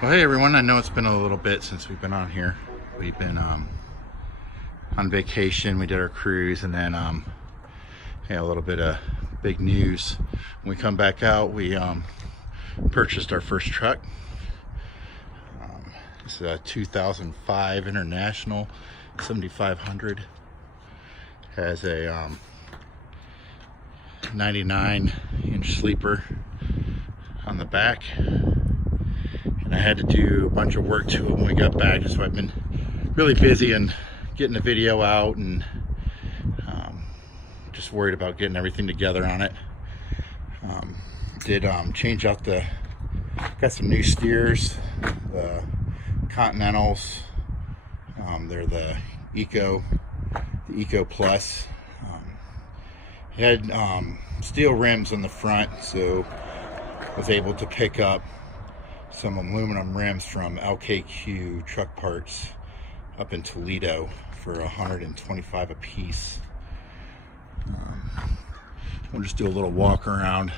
Well, hey everyone, I know it's been a little bit since we've been on here. We've been on vacation, we did our cruise, and then a little bit of big news. When we come back out, we purchased our first truck. It's a 2005 International 7500. Has a 99-inch sleeper on the back. And I had to do a bunch of work to it when we got back, so I've been really busy and getting the video out and just worried about getting everything together on it. Did change out got some new steers, the Continentals. They're the Eco Plus. Had steel rims on the front, so I was able to pick up some aluminum rims from LKQ Truck Parts up in Toledo for $125 a piece. We'll just do a little walk around.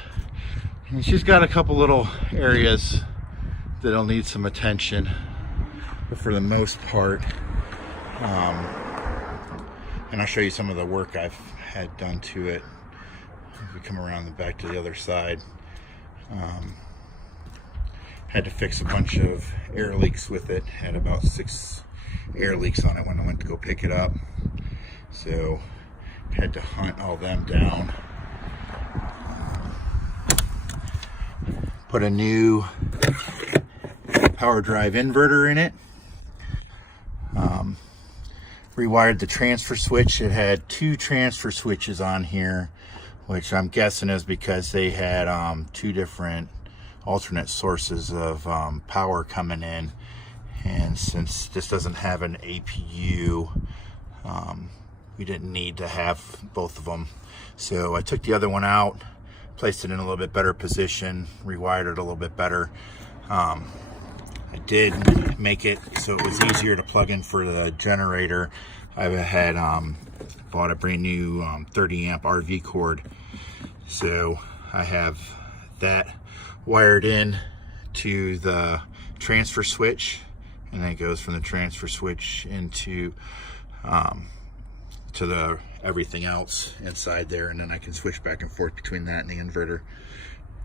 And she's got a couple little areas that'll need some attention, but for the most part, and I'll show you some of the work I've had done to it. If we come around the back to the other side, had to fix a bunch of air leaks with it. Had about 6 air leaks on it when I went to go pick it up, so had to hunt all them down. Put a new power drive inverter in it. Rewired the transfer switch. It had 2 transfer switches on here, which I'm guessing is because they had 2 different alternate sources of power coming in, and since this doesn't have an APU, we didn't need to have both of them. So I took the other one out, placed it in a little bit better position, rewired it a little bit better. I did make it so it was easier to plug in for the generator. I had bought a brand new 30 amp RV cord, so I have that wired in to the transfer switch, and then it goes from the transfer switch into to the everything else inside there, and then I can switch back and forth between that and the inverter.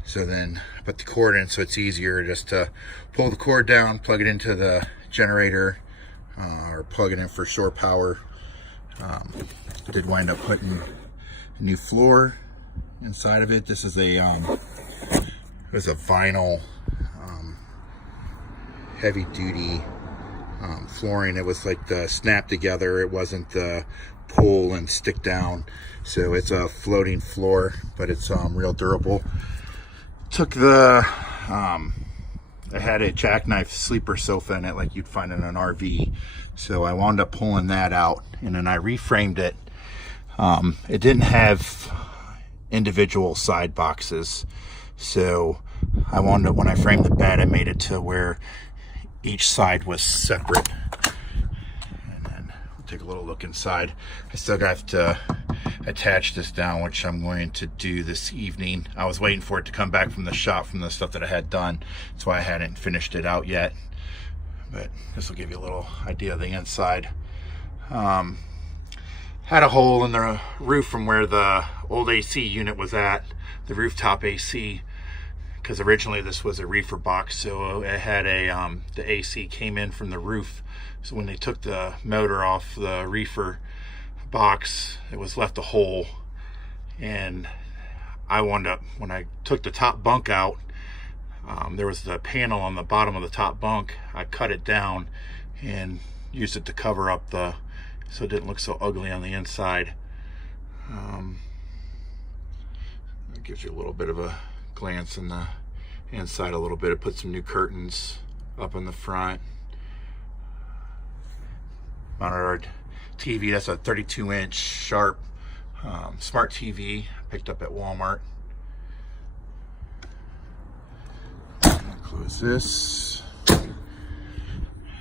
So then I put the cord in, so it's easier just to pull the cord down, plug it into the generator, or plug it in for shore power. Did wind up putting a new floor inside of it. This is a it was a vinyl heavy duty flooring. It was like the snap together. It wasn't the pull and stick down. So it's a floating floor, but it's real durable. Took the I had a jackknife sleeper sofa in it like you'd find in an RV. So I wound up pulling that out, and then I reframed it. It didn't have individual side boxes, so I wound up, when I framed the bed, I made it to where each side was separate. And then we'll take a little look inside. I still got to attach this down, which I'm going to do this evening. I was waiting for it to come back from the shop from the stuff that I had done. That's why I hadn't finished it out yet, but this will give you a little idea of the inside. Had a hole in the roof from where the old AC unit was at, the rooftop AC, because originally this was a reefer box, so it had the AC came in from the roof. So when they took the motor off the reefer box, it was left a hole, and I wound up, when I took the top bunk out, there was the panel on the bottom of the top bunk. I cut it down and used it to cover up so it didn't look so ugly on the inside. It gives you a little bit of a glance in the inside a little bit. It put some new curtains up in the front. Mounted our TV. That's a 32-inch Sharp smart TV picked up at Walmart. Close this,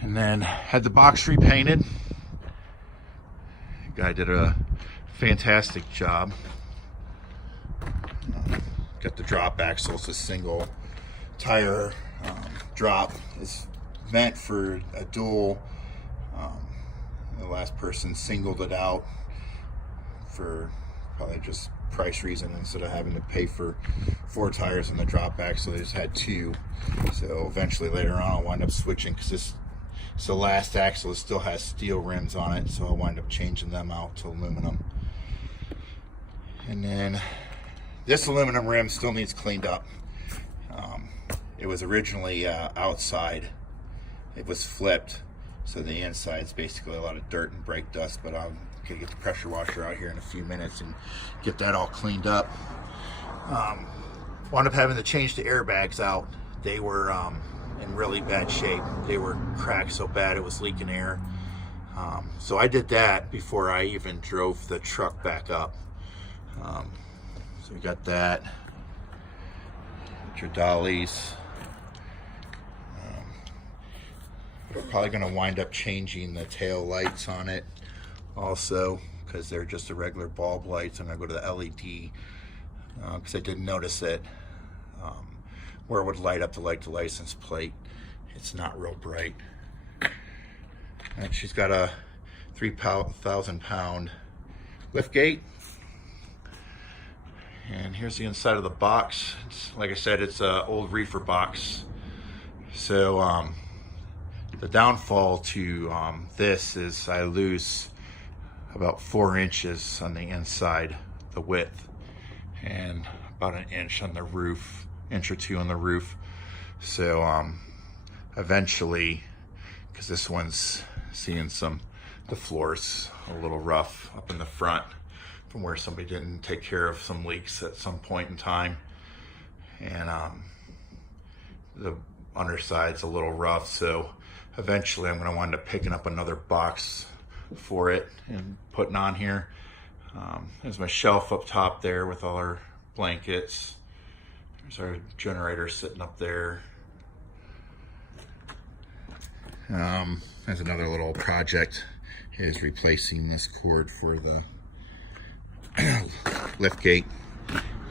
and then had the box repainted. The guy did a fantastic job. Got the drop axle. It's a single tire drop is meant for a dual. The last person singled it out for probably just price reason, instead of having to pay for 4 tires in the drop back, so they just had 2. So eventually later on I'll wind up switching, because the last axle still has steel rims on it, so I'll wind up changing them out to aluminum. And then this aluminum rim still needs cleaned up. It was originally outside. It was flipped, so the inside's basically a lot of dirt and brake dust, but I'm gonna get the pressure washer out here in a few minutes and get that all cleaned up. Wound up having to change the airbags out. They were in really bad shape. They were cracked so bad it was leaking air. So I did that before I even drove the truck back up. So we got that. Your dollies. We're probably going to wind up changing the tail lights on it also, because they're just the regular bulb lights. I'm going to go to the LED because I didn't notice it where it would light up the license plate. It's not real bright. And she's got a 3,000 pound lift gate. And here's the inside of the box. Like I said, it's an old reefer box. So the downfall to this is I lose about 4 inches on the inside, the width, and about 1 inch on the roof, 1 or 2 on the roof. So eventually, because this one's seeing the floor's a little rough up in the front from where somebody didn't take care of some leaks at some point in time, and the underside's a little rough, so eventually I'm going to wind up picking up another box for it and putting on here. There's my shelf up top there with all our blankets. There's our generator sitting up there. There's another little project, is replacing this cord for the lift gate.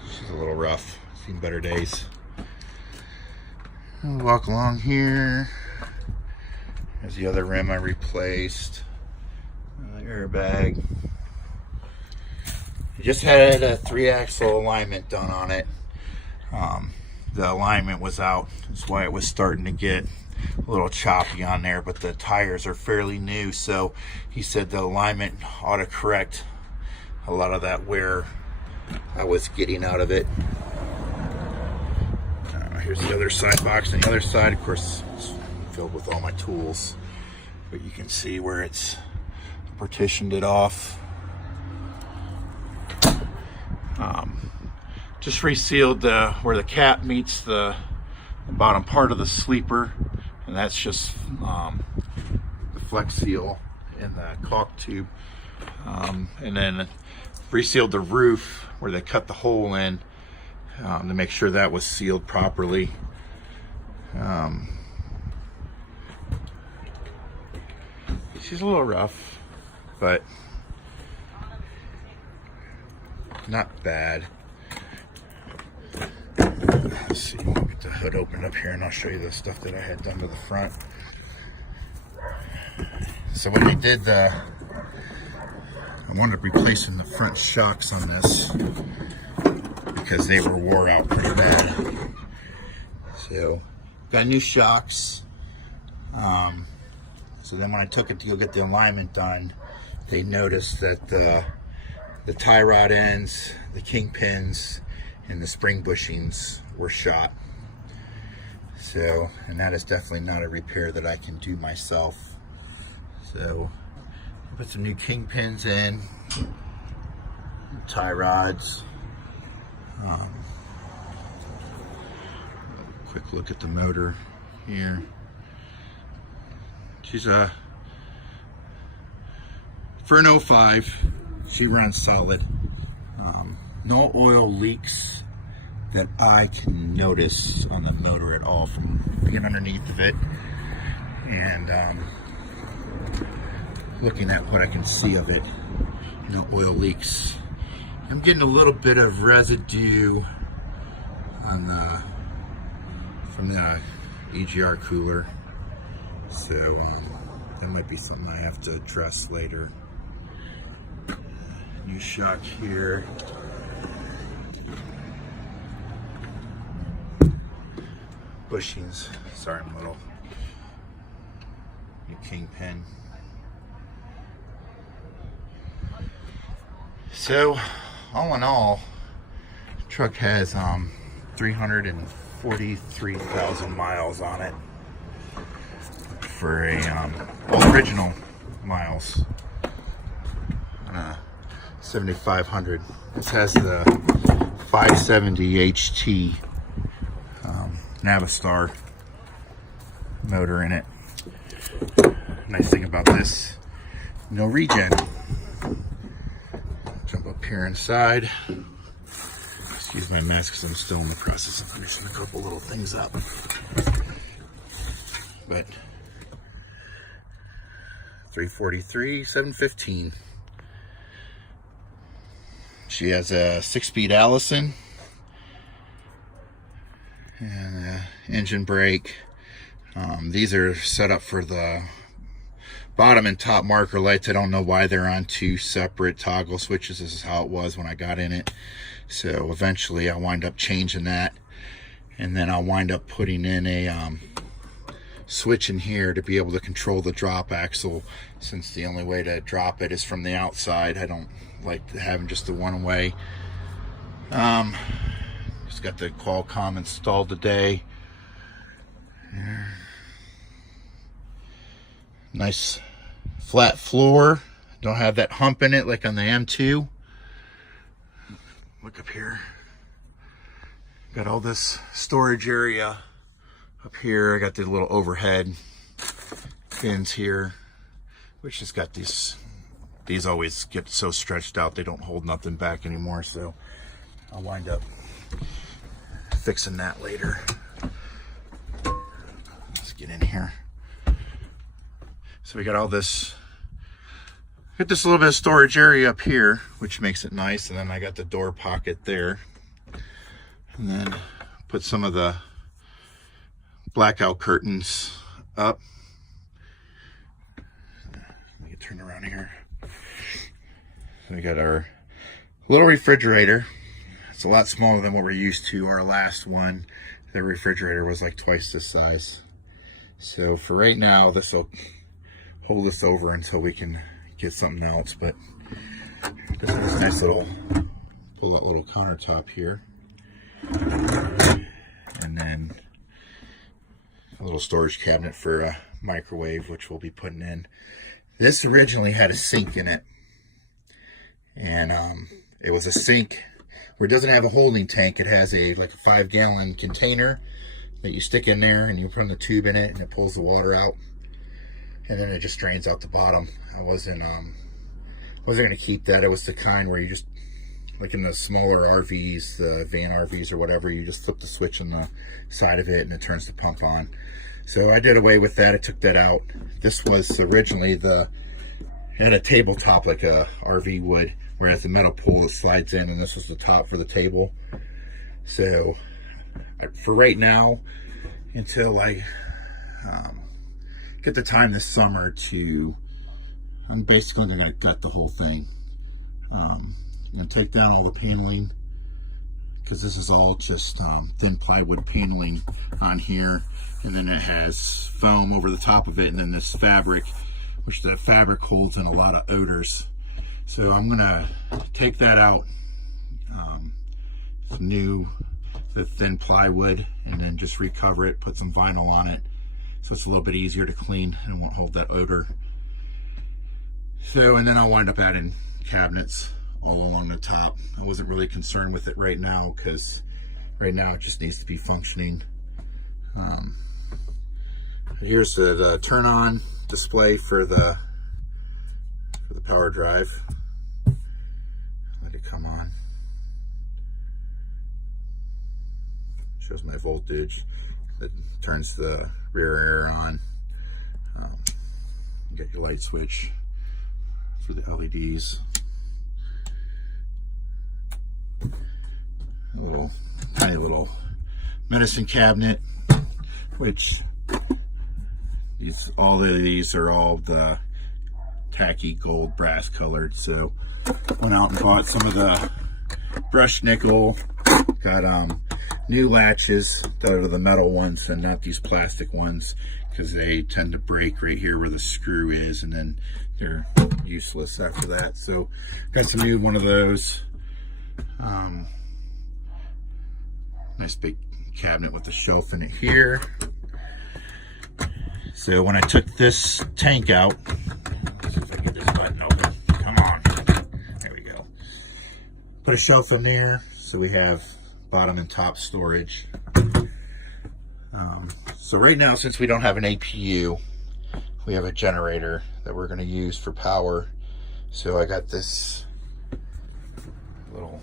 She's a little rough, seen better days. I'll walk along here. There's the other rim I replaced. Airbag. I just had a 3-axle alignment done on it. The alignment was out. That's why it was starting to get a little choppy on there, but the tires are fairly new, so he said the alignment ought to correct a lot of that wear I was getting out of it. Here's the other side box, and the other side, of course, is filled with all my tools, but you can see where it's partitioned it off. Just resealed where the cap meets the bottom part of the sleeper, and that's just the Flex Seal in the caulk tube, and then resealed the roof where they cut the hole in to make sure that was sealed properly. She's a little rough, but not bad. Let's see, we'll get the hood opened up here and I'll show you the stuff that I had done to the front. So when we did I wound up replacing the front shocks on this because they were wore out pretty bad. So got new shocks. So then when I took it to go get the alignment done, they noticed that the tie rod ends, the kingpins, and the spring bushings were shot. So, and that is definitely not a repair that I can do myself. So put some new kingpins in, tie rods. Quick look at the motor here. She's for an 05, she runs solid. No oil leaks that I can notice on the motor at all from being underneath of it, and looking at what I can see of it. No oil leaks. I'm getting a little bit of residue on the from the EGR cooler. So that might be something I have to address later. New shock here. Bushings. Sorry, I'm a little. New Kingpin. So, all in all, the truck has 343,000 miles on it for a all original miles on a 7500. This has the 570 HT Navistar motor in it. Nice thing about this, no regen. Jump up here inside. Excuse my mess because I'm still in the process of finishing a couple little things up. But 343, 715. She has a 6-speed Allison and a engine brake. These are set up for the bottom and top marker lights. I don't know why they're on 2 separate toggle switches. This is how it was when I got in it. So eventually I'll wind up changing that, and then I'll wind up putting in a switch in here to be able to control the drop axle, since the only way to drop it is from the outside. I don't like having just the one way. Just got the Qualcomm installed today. Nice flat floor. Don't have that hump in it like on the M2. Look up here. Got all this storage area up here. I got the little overhead bins here, which has got these always get so stretched out they don't hold nothing back anymore, so I'll wind up fixing that later. Let's get in here. So we got all this, got this little bit of storage area up here, which makes it nice, and then I got the door pocket there, and then put some of the blackout curtains up. Let me turn around here. So we got our little refrigerator. It's a lot smaller than what we're used to. Our last one, the refrigerator was like twice this size. So for right now, this will hold us over until we can get something else. But this is this nice little pull-out little countertop here, and then a little storage cabinet for a microwave, which we'll be putting in. This originally had a sink in it, and it was a sink where it doesn't have a holding tank. It has like a 5-gallon container that you stick in there, and you put the tube in it, and it pulls the water out, and then it just drains out the bottom. I wasn't going to keep that. It was the kind where you just, like in the smaller RVs, the van RVs or whatever, you just flip the switch on the side of it and it turns the pump on. So I did away with that. I took that out. This was originally it had a tabletop like a RV would, whereas the metal pole that slides in, and this was the top for the table. So for right now, until I get the time this summer to, I'm basically going to gut the whole thing. I'm going to take down all the paneling, because this is all just thin plywood paneling on here, and then it has foam over the top of it, and then this fabric, which the fabric holds in a lot of odors. So I'm going to take that out, the thin plywood, and then just recover it, put some vinyl on it, so it's a little bit easier to clean and it won't hold that odor. So, and then I'll wind up adding cabinets all along the top. I wasn't really concerned with it right now, because right now it just needs to be functioning. Here's the turn-on display for the power drive. Let it come on. Shows my voltage. That turns the rear air on. You got your light switch for the LEDs. A tiny little medicine cabinet which all of these are all the tacky gold brass colored. So went out and bought some of the brushed nickel. Got new latches that are the metal ones and not these plastic ones, because they tend to break right here where the screw is, and then they're useless after that. So got some new one of those. Nice big cabinet with a shelf in it here. So when I took this tank out, let's see if I get this button open. Come on. There we go. Put a shelf in there so we have bottom and top storage. So right now, since we don't have an APU, we have a generator that we're going to use for power. So I got this little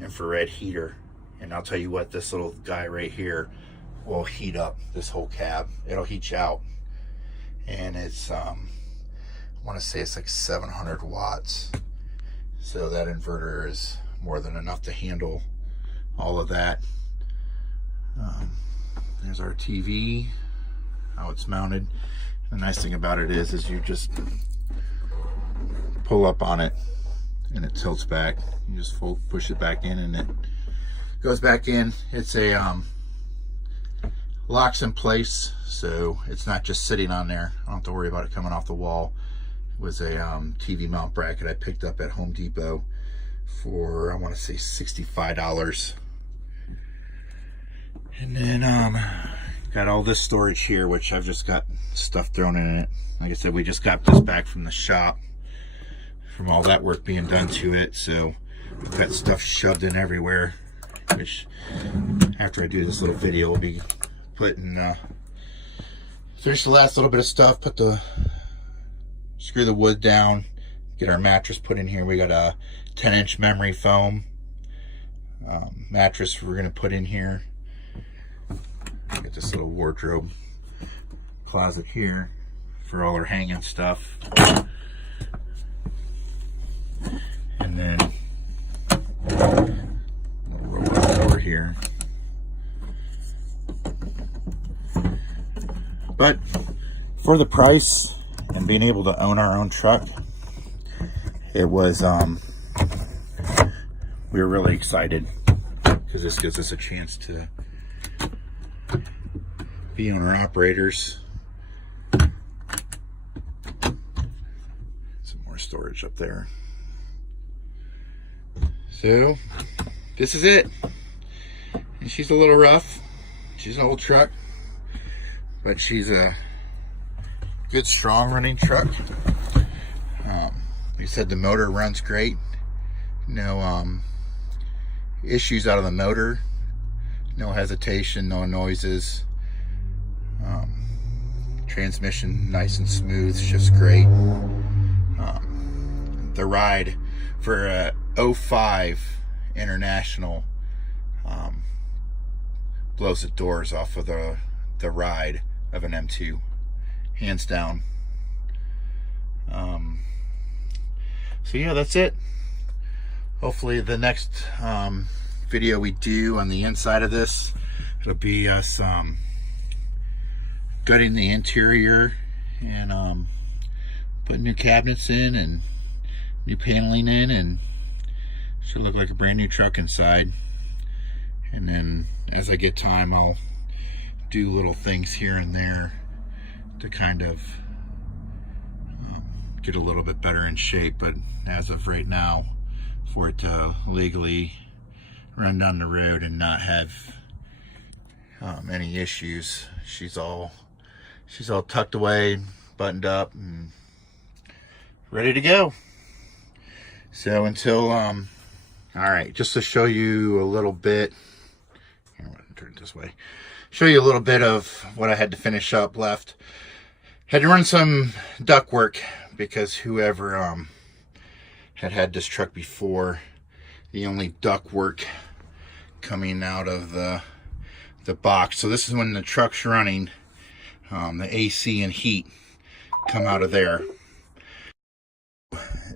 infrared heater, and I'll tell you what, this little guy right here will heat up this whole cab. It'll heat you out, and it's I want to say it's like 700 watts. So that inverter is more than enough to handle all of that. There's our TV, how it's mounted. The nice thing about it is you just pull up on it and it tilts back. You just push it back in and it goes back in. It's a locks in place, so it's not just sitting on there. I don't have to worry about it coming off the wall. It was a TV mount bracket I picked up at Home Depot for, I want to say, $65. And then got all this storage here, which I've just got stuff thrown in it. Like I said, we just got this back from the shop from all that work being done to it. So we've got stuff shoved in everywhere, which after I do this little video, we'll be putting, finish the last little bit of stuff, screw the wood down, get our mattress put in here. We got a 10-inch memory foam mattress we're going to put in here. Get this little wardrobe closet here for all our hanging stuff. And then a little robot door here. But for the price and being able to own our own truck, it was, we were really excited because this gives us a chance to be owner operators. Some more storage up there. So this is it. And she's a little rough. She's an old truck, but she's a good, strong running truck. Like I said, the motor runs great. No issues out of the motor. No hesitation, no noises. Transmission nice and smooth, shifts great. The ride for a 05 International blows the doors off of the ride of an M2, hands down. So yeah, that's it. Hopefully the next video we do on the inside of this, it'll be us gutting the interior and putting new cabinets in and new paneling in, and should look like a brand new truck inside. And then as I get time, I'll do little things here and there to kind of get a little bit better in shape. But as of right now, for it to legally run down the road and not have any issues, she's all tucked away, buttoned up, and ready to go. So until all right, just to show you a little bit, here, I'm gonna turn it this way, show you a little bit of what I had to finish up left. Had to run some duct work because whoever had this truck before, the only duct work coming out of the box. So this is when the truck's running, the AC and heat come out of there.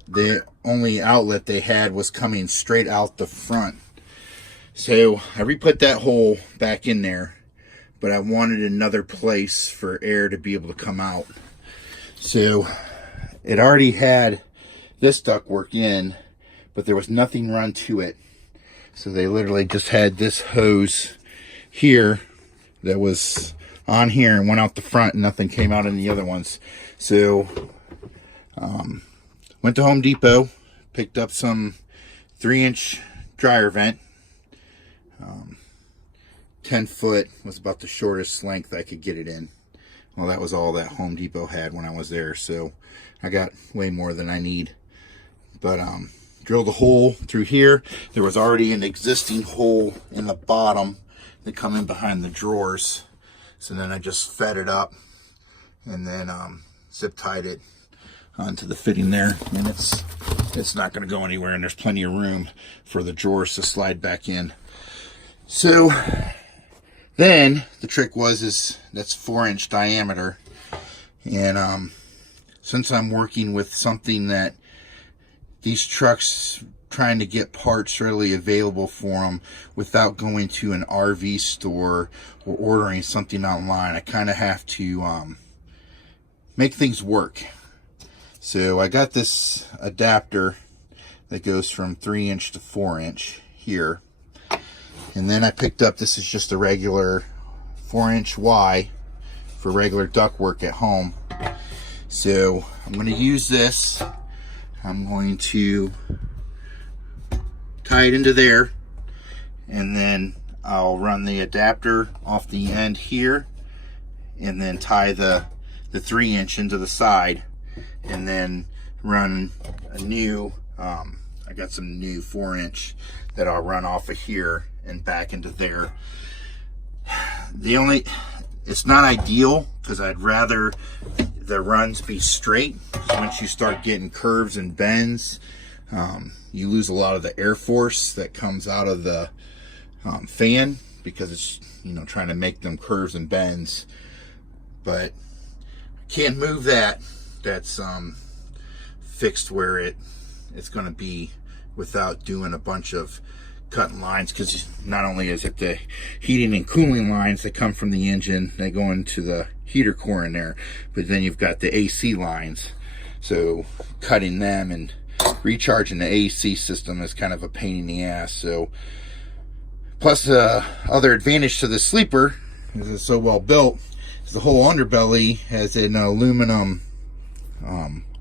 The only outlet they had was coming straight out the front. So I re-put that hole back in there, but I wanted another place for air to be able to come out. So it already had this ductwork in, but there was nothing run to it. So they literally just had this hose here that was on here and went out the front, and nothing came out in the other ones. So went to Home Depot, picked up some 3-inch dryer vent. 10 foot was about the shortest length I could get it in. Well, that was all that Home Depot had when I was there, so I got way more than I need. But drilled a hole through here. There was already an existing hole in the bottom that come in behind the drawers. So then I just fed it up and then zip tied it onto the fitting there, and it's not going to go anywhere, and there's plenty of room for the drawers to slide back in. So then the trick is that's 4-inch diameter, and since I'm working with something that these trucks trying to get parts readily available for them without going to an RV store or ordering something online, I kind of have to make things work. So I got this adapter that goes from 3-inch to 4-inch here. And then I picked up, this is just a regular 4-inch Y for regular ductwork at home. So I'm going to use this. I'm going to tie it into there, and then I'll run the adapter off the end here, and then tie the 3-inch into the side, and then run a new, I got some new 4-inch that I'll run off of here and back into there. It's not ideal because I'd rather the runs be straight. Once you start getting curves and bends, you lose a lot of the air force that comes out of the fan, because it's, trying to make them curves and bends. But can't move that. That's fixed where it's going to be without doing a bunch of cutting lines, because not only is it the heating and cooling lines that come from the engine, they go into the heater core in there, but then you've got the AC lines, so cutting them and recharging the AC system is kind of a pain in the ass. So plus the other advantage to the sleeper is it's so well built is the whole underbelly has an aluminum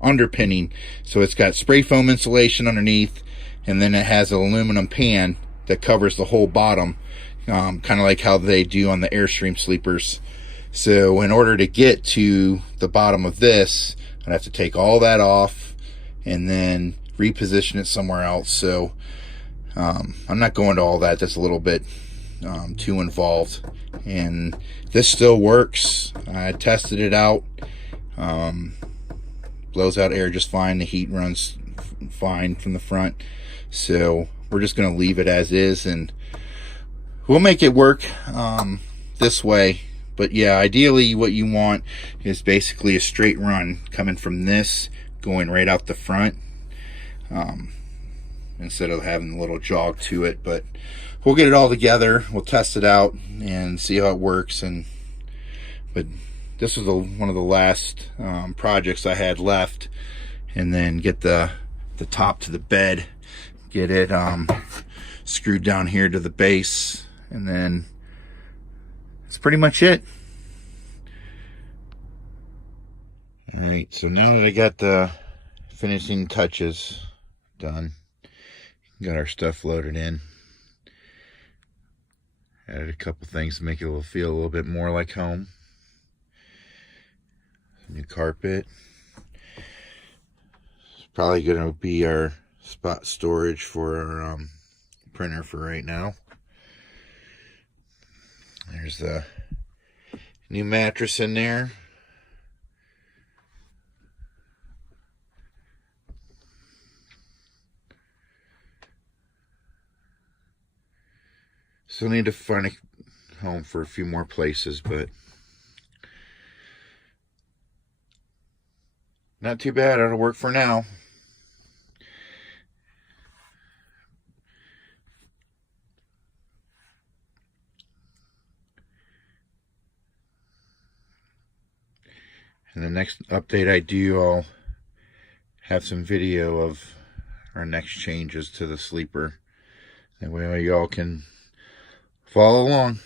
underpinning, so it's got spray foam insulation underneath, and then it has an aluminum pan that covers the whole bottom, kind of like how they do on the Airstream sleepers. So in order to get to the bottom of this, I'd have to take all that off and then reposition it somewhere else. So I'm not going to all that. That's a little bit too involved. And this still works. I tested it out. Blows out air just fine. The heat runs fine from the front. So we're just going to leave it as is, and we'll make it work this way. But yeah, ideally what you want is basically a straight run coming from this, going right out the front, instead of having a little jog to it. But we'll get it all together, we'll test it out and see how it works. But this was one of the last projects I had left, and then get the top to the bed, get it screwed down here to the base, and then that's pretty much it. All right, so now that I got the finishing touches done, got our stuff loaded in, added a couple things to make it feel a little bit more like home. New carpet. It's probably going to be our spot storage for our printer for right now. There's the new mattress in there. Still need to find a home for a few more places, but not too bad. It'll work for now. And the next update I do, I'll have some video of our next changes to the sleeper. That way y'all can follow along.